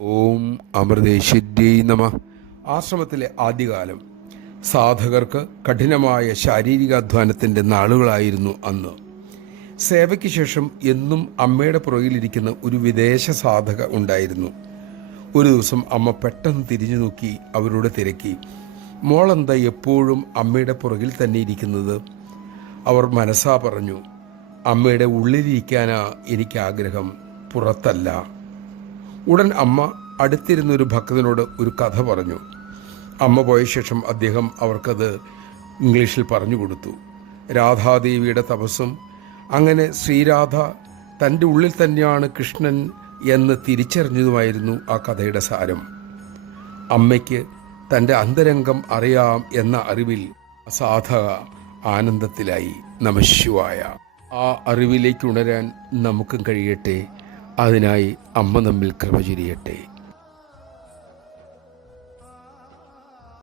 ഓം അമൃതേശ്വര്യൈ നമ. ആശ്രമത്തിലെ ആദ്യകാലം സാധകർക്ക് കഠിനമായ ശാരീരികാധ്വാനത്തിൻ്റെ നാളുകളായിരുന്നു അന്ന്. സേവയ്ക്ക് ശേഷം എന്നും അമ്മയുടെ പുറകിലിരിക്കുന്ന ഒരു വിദേശ സാധക ഉണ്ടായിരുന്നു. ഒരു ദിവസം അമ്മ പെട്ടെന്ന് തിരിഞ്ഞു നോക്കി അവരോട് തിരക്കി, മോളെന്താ എപ്പോഴും അമ്മയുടെ പുറകിൽ തന്നെ ഇരിക്കുന്നത്? അവർ മനസ്സാ പറഞ്ഞു, അമ്മയുടെ ഉള്ളിലിരിക്കാനാ എനിക്കാഗ്രഹം, പുറത്തല്ല. ഉടൻ അമ്മ അടുത്തിരുന്നൊരു ഭക്തനോട് ഒരു കഥ പറഞ്ഞു. അമ്മ പോയ ശേഷം അദ്ദേഹം അവർക്കത് ഇംഗ്ലീഷിൽ പറഞ്ഞു കൊടുത്തു. രാധാദേവിയുടെ തപസ്സും അങ്ങനെ ശ്രീരാധ തൻ്റെ ഉള്ളിൽ തന്നെയാണ് കൃഷ്ണൻ എന്ന് തിരിച്ചറിഞ്ഞതുമായിരുന്നു ആ കഥയുടെ സാരം. അമ്മയ്ക്ക് തൻ്റെ അന്തരംഗം അറിയാം എന്ന അറിവിൽ സാധക ആനന്ദത്തിലായി. നമഃശിവായ. ആ അറിവിലേക്ക് ഉണരാൻ നമുക്കും കഴിയട്ടെ. അതിനായി അമ്മ നമ്മിൽ കൃപ ചൊരിയട്ടെ.